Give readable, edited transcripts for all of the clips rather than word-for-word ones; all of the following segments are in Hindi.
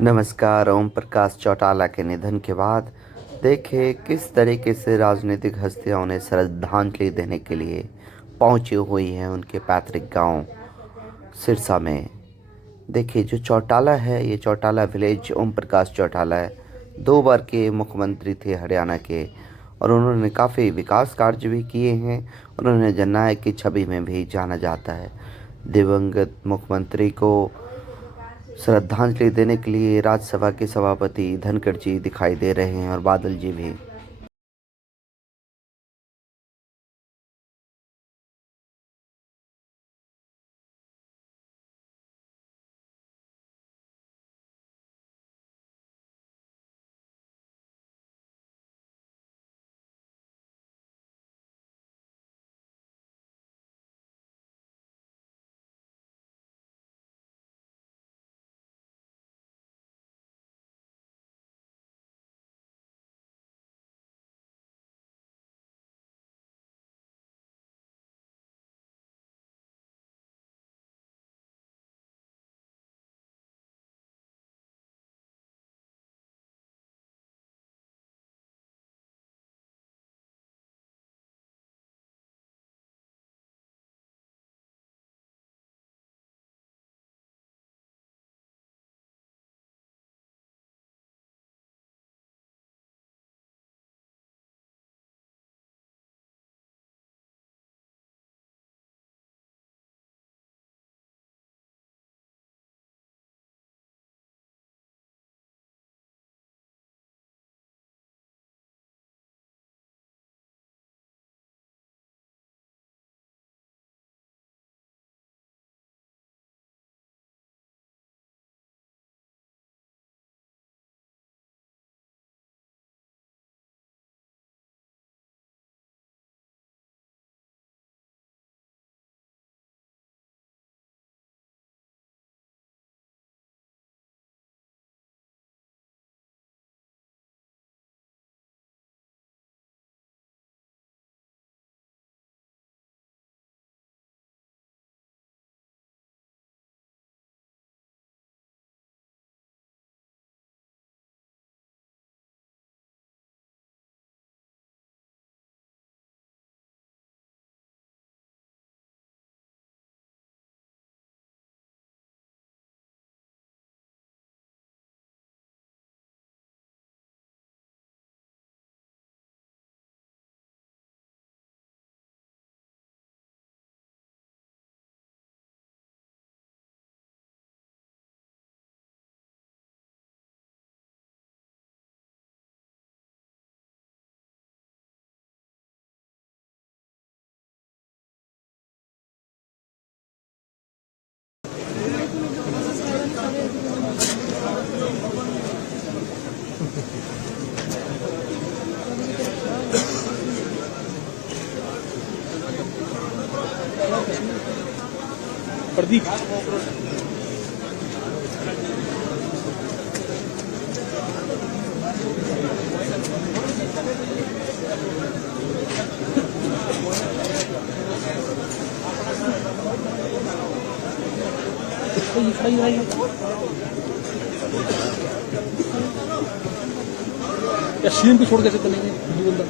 नमस्कार। ओम प्रकाश चौटाला के निधन के बाद देखिए किस तरीके से राजनीतिक हस्तियां उन्हें श्रद्धांजलि देने के लिए पहुंची हुई हैं उनके पैतृक गांव सिरसा में। देखिए जो चौटाला है, ये चौटाला विलेज, ओम प्रकाश चौटाला है, 2 बार के मुख्यमंत्री थे हरियाणा के। और उन्होंने काफ़ी विकास कार्य भी किए हैं। उन्होंने जननायक की छवि में भी जाना जाता है। दिवंगत मुख्यमंत्री को श्रद्धांजलि देने के लिए राज्यसभा के सभापति धनखड़ जी दिखाई दे रहे हैं और बादल जी भी। प्रदीप या सीएम को छोड़ कैसे चलेंगे बंदा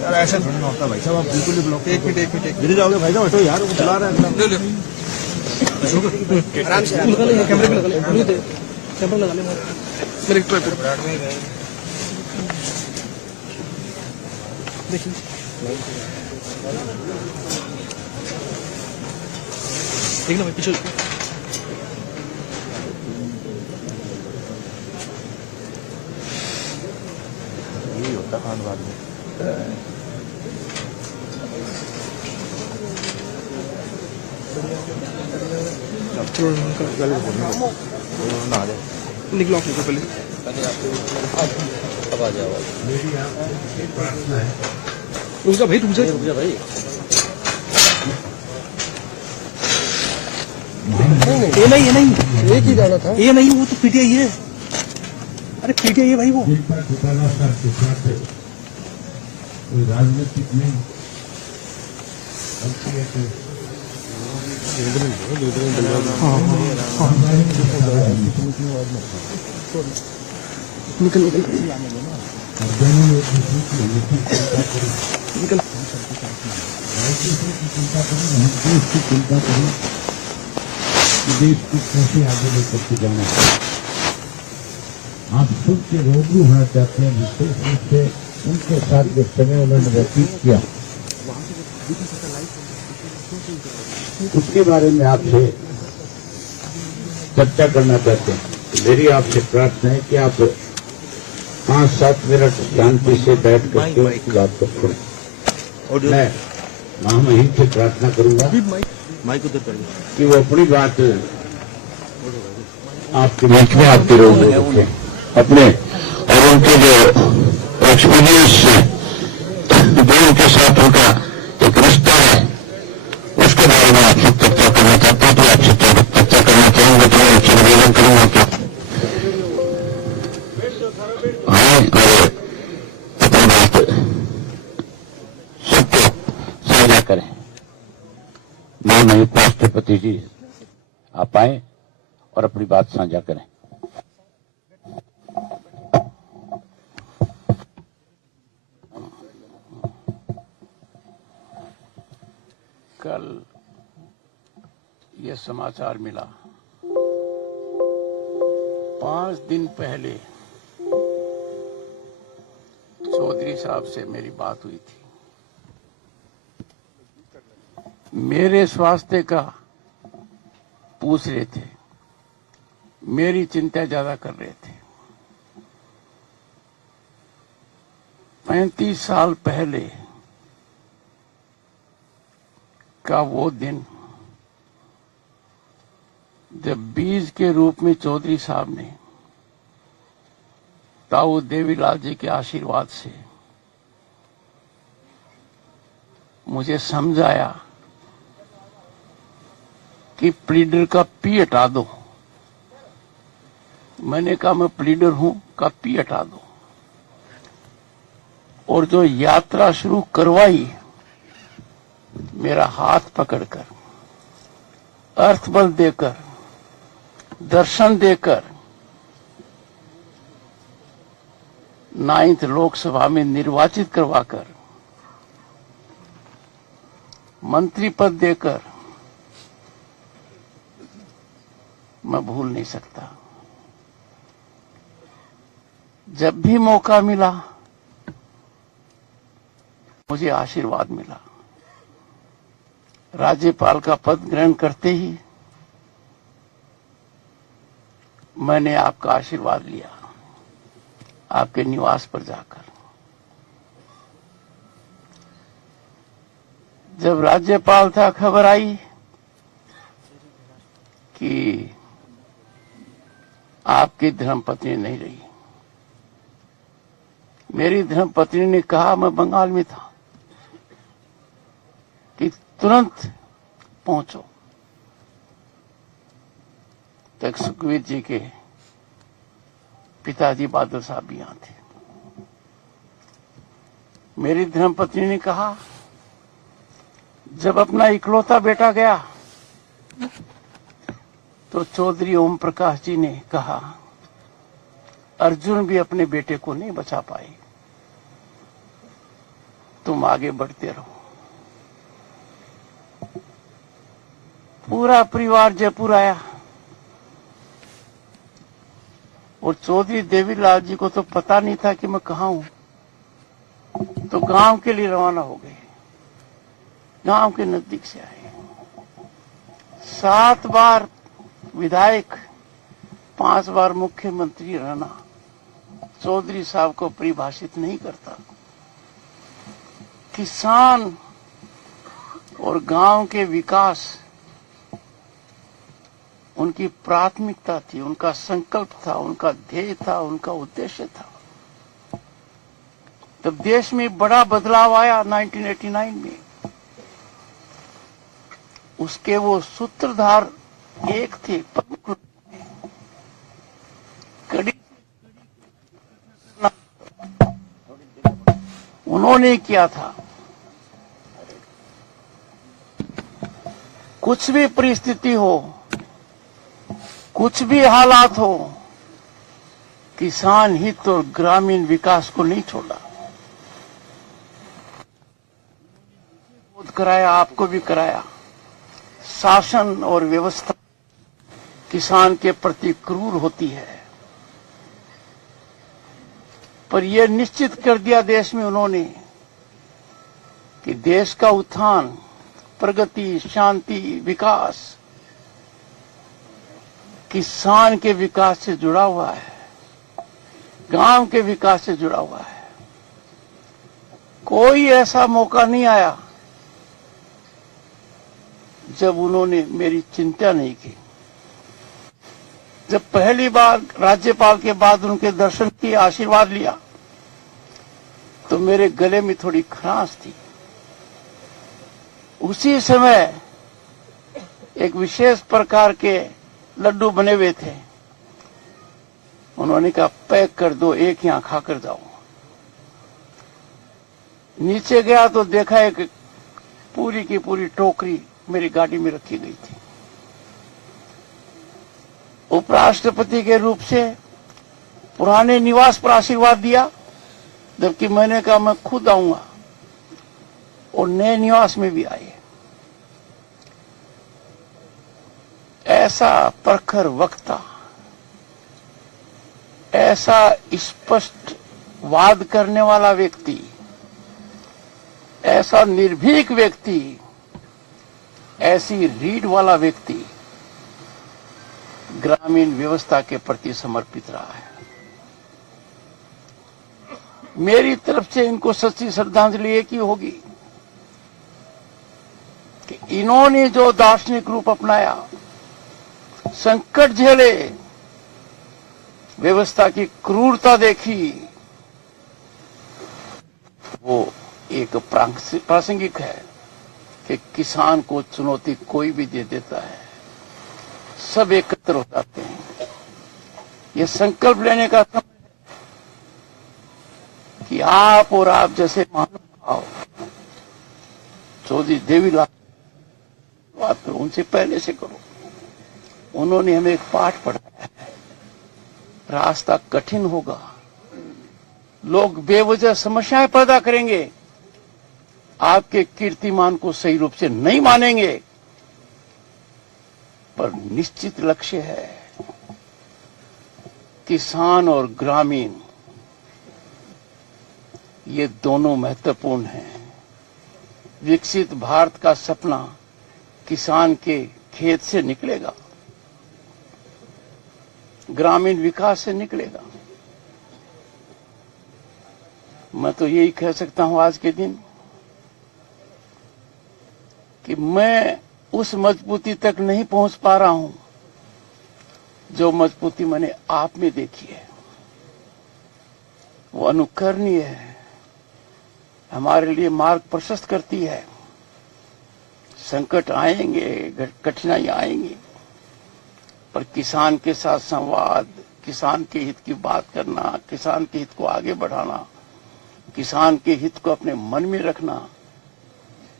यार ऐसा थोड़ी ना होता भाई साहब, आप बिल्कुल ही ब्लॉक। एक मिनट गिर जाओगे भाई साहब, हटो यार, वो चला रहा है। आराम से कैमरे पे लगा ले, कैमरा लगा ले मेरे देखिए देख लो भाई पीछे यही होता खान बाद में। निकलो आप पहले रुक जा भाई, रुक जा भाई। ये नहीं एक ही जाना था। ये नहीं, वो तो पीटीआई है। अरे पीटीआई है भाई वो। राजनीतिक नहीं निकल निकल निकल। चिंता करें देश को कैसे आगे लेकर के जाना है। आप सबसे रूबरू होना चाहते हैं, विशेष रूप से उनके साथ जो समय उन्होंने व्यतीत किया उसके बारे में आपसे चर्चा करना चाहते हैं। मेरी आपसे प्रार्थना है कि आप 5-7 मिनट शांति से बैठ करके उनकी बात को सुनें। मैं महामहिम से प्रार्थना करूंगा कि वो अपनी बात आपके बीच में आपके रोग रखें अपने, और उनके जो एक्सपीरियंस जो उनके साथ उनका एक रिश्ता है उसके बारे में आपसे चर्चा करना चाहते हैं। तो आपसे चर्चा करना चाहूंगा तो मैं आपसे निवेदन करूंगा कि आए और अपनी बात सबको साझा करें। मैं राष्ट्रपति जी आप आए और अपनी बात साझा करें। कल ये समाचार मिला, 5 दिन पहले चौधरी साहब से मेरी बात हुई थी। मेरे स्वास्थ्य का पूछ रहे थे, मेरी चिंता ज्यादा कर रहे थे। 35 साल पहले का वो दिन जब बीज के रूप में चौधरी साहब ने ताऊ देवीलाल जी के आशीर्वाद से मुझे समझाया कि प्लीडर का पी हटा दो। मैंने कहा मैं प्लीडर हूं, का पी हटा दो। और जो यात्रा शुरू करवाई, मेरा हाथ पकड़कर, अर्थबल देकर, दर्शन देकर 9th लोकसभा में निर्वाचित करवाकर, मंत्री पद देकर, मैं भूल नहीं सकता। जब भी मौका मिला मुझे आशीर्वाद मिला। राज्यपाल का पद ग्रहण करते ही मैंने आपका आशीर्वाद लिया, आपके निवास पर जाकर। जब राज्यपाल था, खबर आई कि आपकी धर्मपत्नी नहीं रही। मेरी धर्मपत्नी ने कहा, मैं बंगाल में था, कि तुरंत पहुंचो। तक सुखवीर जी के पिताजी बादल साहब भी यहां थे। मेरी धर्मपत्नी ने कहा, जब अपना इकलौता बेटा गया तो चौधरी ओम प्रकाश जी ने कहा, अर्जुन भी अपने बेटे को नहीं बचा पाए, तुम आगे बढ़ते रहो। पूरा परिवार जयपुर आया और चौधरी देवीलाल जी को तो पता नहीं था कि मैं कहां हूं, तो गांव के लिए रवाना हो गए। गांव के नजदीक से आए। 7 बार विधायक, 5 बार मुख्यमंत्री रहना चौधरी साहब को परिभाषित नहीं करता। किसान और गांव के विकास उनकी प्राथमिकता थी, उनका संकल्प था, उनका ध्येय था, उनका उद्देश्य था। तब देश में बड़ा बदलाव आया 1989 में। उसके वो सूत्रधार एक थे, प्रमुख कड़ी उन्होंने किया था। कुछ भी परिस्थिति हो, कुछ भी हालात हो, किसान हित और ग्रामीण विकास को नहीं छोड़ा। बोध कराया, आपको भी कराया। शासन और व्यवस्था किसान के प्रति क्रूर होती है, पर यह निश्चित कर दिया देश में उन्होंने कि देश का उत्थान, प्रगति, शांति, विकास किसान के विकास से जुड़ा हुआ है, गांव के विकास से जुड़ा हुआ है। कोई ऐसा मौका नहीं आया जब उन्होंने मेरी चिंता नहीं की। जब पहली बार राज्यपाल के बाद उनके दर्शन किए, आशीर्वाद लिया, तो मेरे गले में थोड़ी खराश थी। उसी समय एक विशेष प्रकार के लड्डू बने हुए थे। उन्होंने कहा पैक कर दो, एक यहां खाकर जाओ। नीचे गया तो देखा एक पूरी की पूरी टोकरी मेरी गाड़ी में रखी गई थी। उपराष्ट्रपति के रूप से पुराने निवास पर आशीर्वाद दिया, जबकि मैंने कहा मैं खुद आऊंगा, और नए निवास में भी आए। ऐसा प्रखर वक्ता, ऐसा स्पष्ट वाद करने वाला व्यक्ति, ऐसा निर्भीक व्यक्ति, ऐसी रीढ़ वाला व्यक्ति ग्रामीण व्यवस्था के प्रति समर्पित रहा है। मेरी तरफ से इनको सच्ची श्रद्धांजलि एक ही होगी कि इन्होंने जो दार्शनिक रूप अपनाया, संकट झेले, व्यवस्था की क्रूरता देखी, वो एक प्रासंगिक है कि किसान को चुनौती कोई भी दे देता है, सब एकत्र हो जाते हैं। ये संकल्प लेने का समय कि आप और आप जैसे महानुभाव, चौधरी देवीलाल बात करो, उनसे पहले से करो। उन्होंने हमें एक पाठ पढ़ाया है। रास्ता कठिन होगा, लोग बेवजह समस्याएं पैदा करेंगे, आपके कीर्तिमान को सही रूप से नहीं मानेंगे, पर निश्चित लक्ष्य है किसान और ग्रामीण, ये दोनों महत्वपूर्ण हैं। विकसित भारत का सपना किसान के खेत से निकलेगा, ग्रामीण विकास से निकलेगा। मैं तो यही कह सकता हूं आज के दिन कि मैं उस मजबूती तक नहीं पहुंच पा रहा हूं जो मजबूती मैंने आप में देखी है। वो अनुकरणीय है, हमारे लिए मार्ग प्रशस्त करती है। संकट आएंगे, कठिनाई आएंगी, पर किसान के साथ संवाद, किसान के हित की बात करना, किसान के हित को आगे बढ़ाना, किसान के हित को अपने मन में रखना,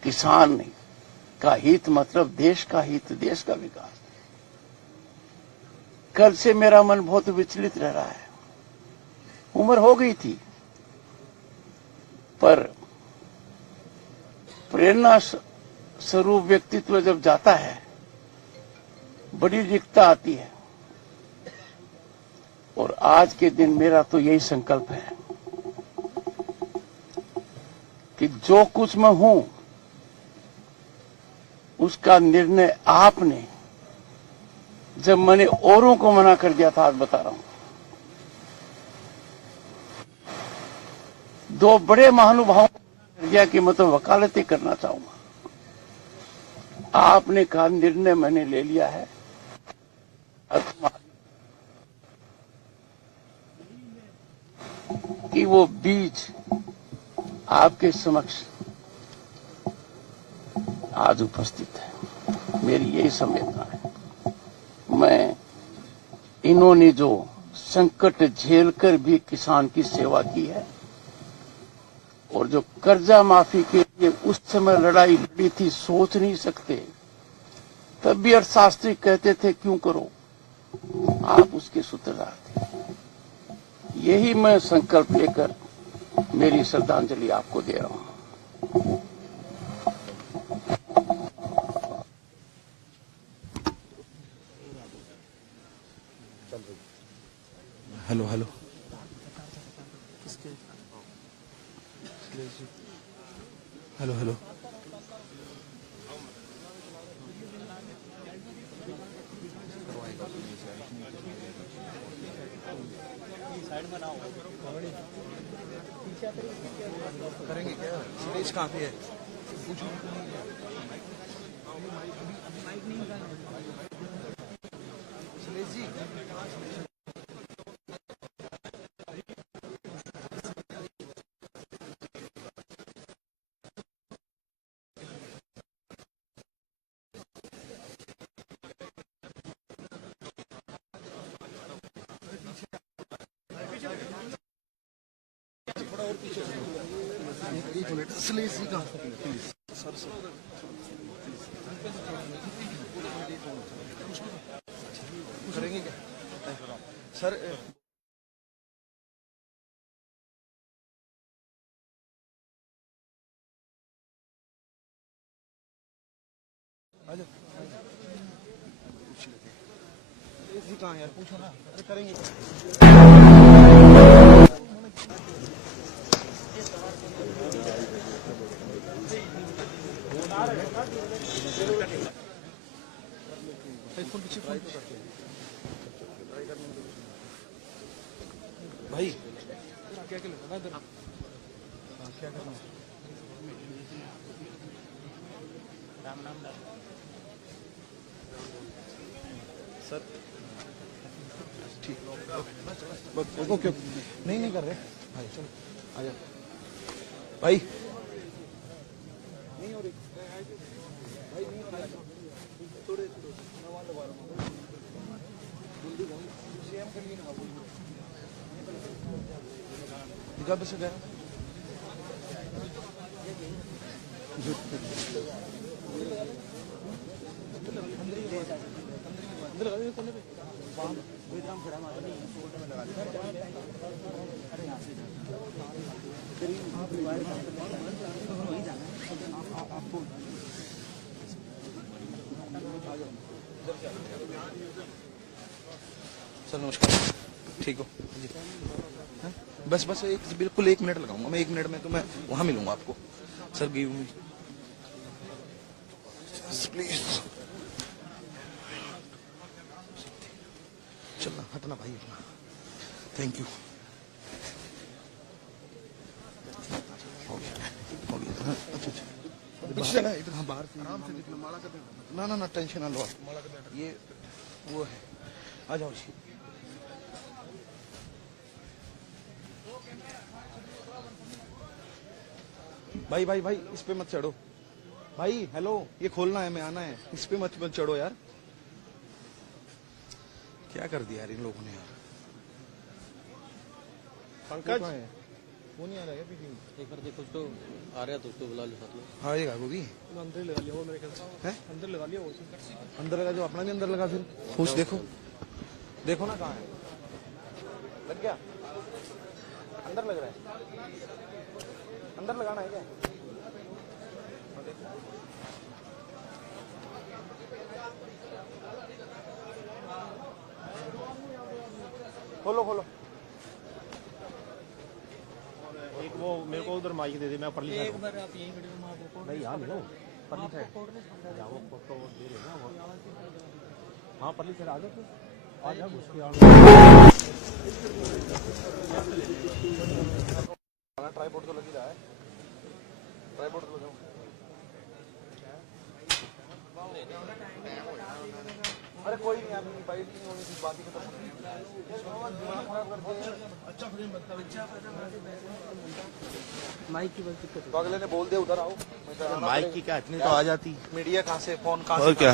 किसान का हित मतलब देश का हित, देश का विकास। कल से मेरा मन बहुत विचलित रह रहा है। उम्र हो गई थी, पर प्रेरणा स्वरूप व्यक्तित्व जब जाता है, बड़ी रिक्तता आती है। और आज के दिन मेरा तो यही संकल्प है कि जो कुछ मैं हूं, उसका निर्णय आपने, जब मैंने औरों को मना कर दिया था, आज बता रहा हूं। दो बड़े महानुभावों को मना कर दिया कि मैं तो वकालती करना चाहूंगा। आपने कहा निर्णय मैंने ले लिया है, कि वो बीज आपके समक्ष आज उपस्थित है। मेरी यही संवेदना है। मैं इन्होंने जो संकट झेलकर भी किसान की सेवा की है और जो कर्जा माफी के लिए उस समय लड़ाई लड़ी थी, सोच नहीं सकते। तब भी अर्थशास्त्री कहते थे क्यों करो, आप उसके सूत्रधार थे। यही मैं संकल्प लेकर मेरी श्रद्धांजलि आपको दे रहा हूं। हेलो हेलो हेलो हेलो करेंगे क्या? सुरेश कहाँ पे है? सुरेश जी एक मिनट, सुरेश जी कहाँ? सर करेंगे क्या सर? जी कहाँ यार, पूछो ना। अरे करेंगे भाई क्या क्या लेना इधर? क्या करना सर? ठीक ओके नहीं कर रहे भाई, चलो आ जाओ भाई। नहीं हो रही भाई, नहीं हो रही थोड़े सीएम के लिए ना बस गया सर नमस्कार, ठीक हो जी? बस बस बिल्कुल 1 मिनट लगाऊंगा मैं। 1 मिनट में तो मैं वहां मिलूंगा आपको। Sir give me please. चलना हटना भाई अपना। Thank you. हो गया। अच्छा पीछे ना इधर, हाँ बाहर आराम से निकलो। माला कर देना। ना टेंशन ना लो। ये वो है, आ जाओ जी। भाई इस पे मत चढ़ो भाई। हेलो, ये खोलना है, मैं आना है। इस पे मत चढ़ो यार। क्या कर दिया यार इन लोगों ने यार। पंकज वो नहीं आ रहा है पीछे। एक बार देखो तो आ रहा है तो उसको बुला लो साथ में। हाँ ये वो भी अंदर लगा लिया वो मेरे ख्याल से है। अंदर लगा लिया वो, अंदर लगा जो अपना भी अंदर लगा। फिर खुश देखो ना कहाँ है। लग गया अंदर, लग रहा है अंदर लगाना है क्या? खोलो एक वो मेरे को उधर माइक दे दे, मैं परली एक बार आप यही वीडियो में आपको नहीं यार लो परली साइड वो फोटो दे रहे ना वो। हाँ परली साइड आ जाओ, आ जा घुस के ट्राइपॉड तो लग ही रहा है। ट्राइपॉड तो लगाओ। अरे कोई नहीं, आपकी बाइट नहीं होनी थी, बात ही खत्म हो गई। दिमाग खराब करते हैं। अच्छा फ्रेम बनता माइक की बस दिक्कत है। तो अगले ने बोल दिया उधर आओ, माइक की क्या इतनी तो आ जाती, मीडिया कहाँ से, फोन कहाँ से, और क्या।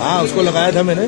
हाँ, उसको लगाया था मैंने।